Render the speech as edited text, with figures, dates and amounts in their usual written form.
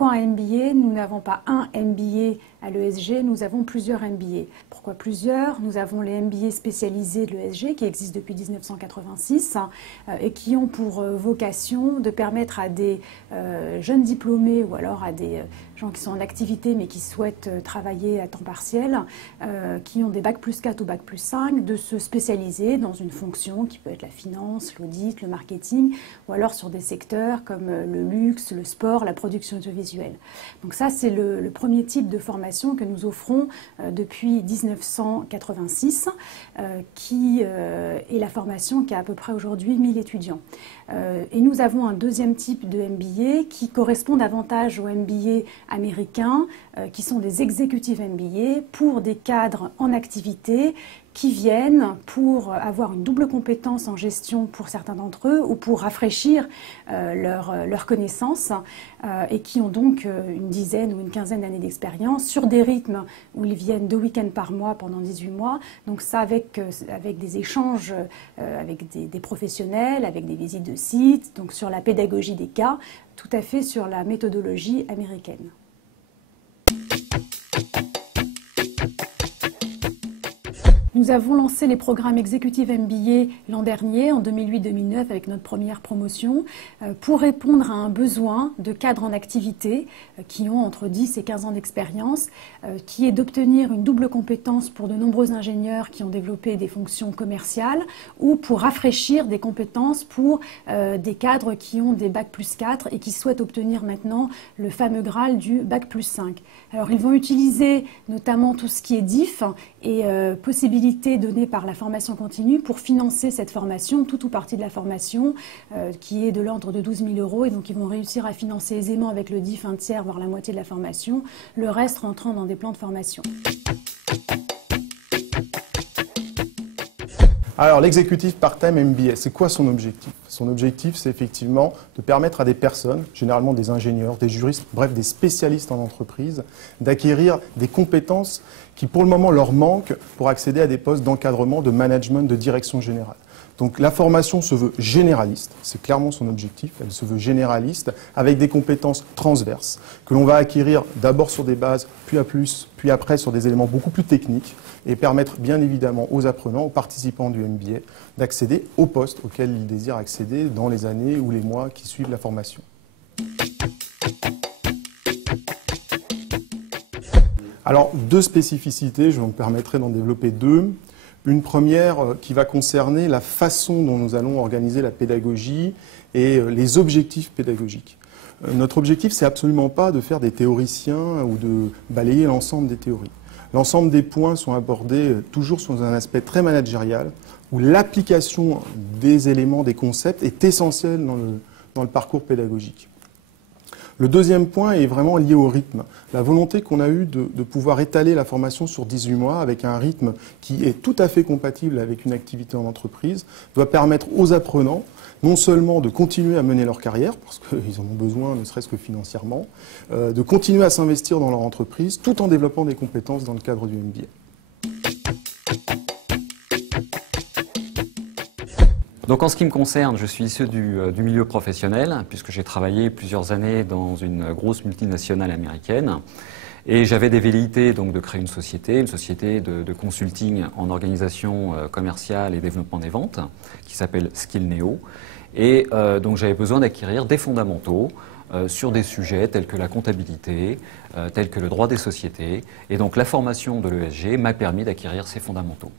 Pourquoi un MBA? Nous n'avons pas un MBA à l'ESG, nous avons plusieurs MBA. Pourquoi plusieurs? Nous avons les MBA spécialisés de l'ESG qui existent depuis 1986 et qui ont pour vocation de permettre à des jeunes diplômés ou alors à des gens qui sont en activité mais qui souhaitent travailler à temps partiel, qui ont des bac+4 ou bac+5, de se spécialiser dans une fonction qui peut être la finance, l'audit, le marketing ou alors sur des secteurs comme le luxe, le sport, la production audiovisuelle. Donc ça, c'est le premier type de formation que nous offrons depuis 1986, qui est la formation qui a à peu près aujourd'hui 1000 étudiants. Et nous avons un deuxième type de MBA qui correspond davantage aux MBA américains, qui sont des executive MBA pour des cadres en activité qui viennent pour avoir une double compétence en gestion pour certains d'entre eux ou pour rafraîchir leurs connaissances et qui ont donc une dizaine ou une quinzaine d'années d'expérience sur des rythmes où ils viennent 2 week-ends par mois pendant 18 mois. Donc ça avec des échanges avec des professionnels, avec des visites de sites, donc sur la pédagogie des cas, tout à fait sur la méthodologie américaine. Nous avons lancé les programmes Executive MBA l'an dernier, en 2008-2009, avec notre première promotion, pour répondre à un besoin de cadres en activité qui ont entre 10 et 15 ans d'expérience, qui est d'obtenir une double compétence pour de nombreux ingénieurs qui ont développé des fonctions commerciales ou pour rafraîchir des compétences pour des cadres qui ont des bac+4 et qui souhaitent obtenir maintenant le fameux Graal du bac+5. Alors ils vont utiliser notamment tout ce qui est DIF et possibilités données par la formation continue pour financer cette formation, tout ou partie de la formation qui est de l'ordre de 12 000 €, et donc ils vont réussir à financer aisément avec le DIF un tiers, voire la moitié de la formation, le reste rentrant dans des plans de formation. Alors, l'exécutif part-time MBA, c'est quoi son objectif? Son objectif, c'est effectivement de permettre à des personnes, généralement des ingénieurs, des juristes, bref, des spécialistes en entreprise, d'acquérir des compétences qui, pour le moment, leur manquent pour accéder à des postes d'encadrement, de management, de direction générale. Donc la formation se veut généraliste, c'est clairement son objectif, elle se veut généraliste, avec des compétences transverses, que l'on va acquérir d'abord sur des bases, puis après sur des éléments beaucoup plus techniques, et permettre bien évidemment aux apprenants, aux participants du MBA, d'accéder aux postes auxquels ils désirent accéder dans les années ou les mois qui suivent la formation. Alors, deux spécificités, je me permettrai d'en développer deux. Une première qui va concerner la façon dont nous allons organiser la pédagogie et les objectifs pédagogiques. Notre objectif, c'est absolument pas de faire des théoriciens ou de balayer l'ensemble des théories. L'ensemble des points sont abordés toujours sous un aspect très managérial, où l'application des éléments, des concepts est essentielle dans le parcours pédagogique. Le deuxième point est vraiment lié au rythme. La volonté qu'on a eue de pouvoir étaler la formation sur 18 mois avec un rythme qui est tout à fait compatible avec une activité en entreprise doit permettre aux apprenants non seulement de continuer à mener leur carrière, parce qu'ils en ont besoin, ne serait-ce que financièrement, de continuer à s'investir dans leur entreprise tout en développant des compétences dans le cadre du MBA. Donc en ce qui me concerne, je suis issu du milieu professionnel, puisque j'ai travaillé plusieurs années dans une grosse multinationale américaine. Et j'avais des velléités donc, de créer une société de consulting en organisation commerciale et développement des ventes, qui s'appelle Skillneo. Et donc j'avais besoin d'acquérir des fondamentaux sur des sujets tels que la comptabilité, tels que le droit des sociétés. Et donc la formation de l'ESG m'a permis d'acquérir ces fondamentaux.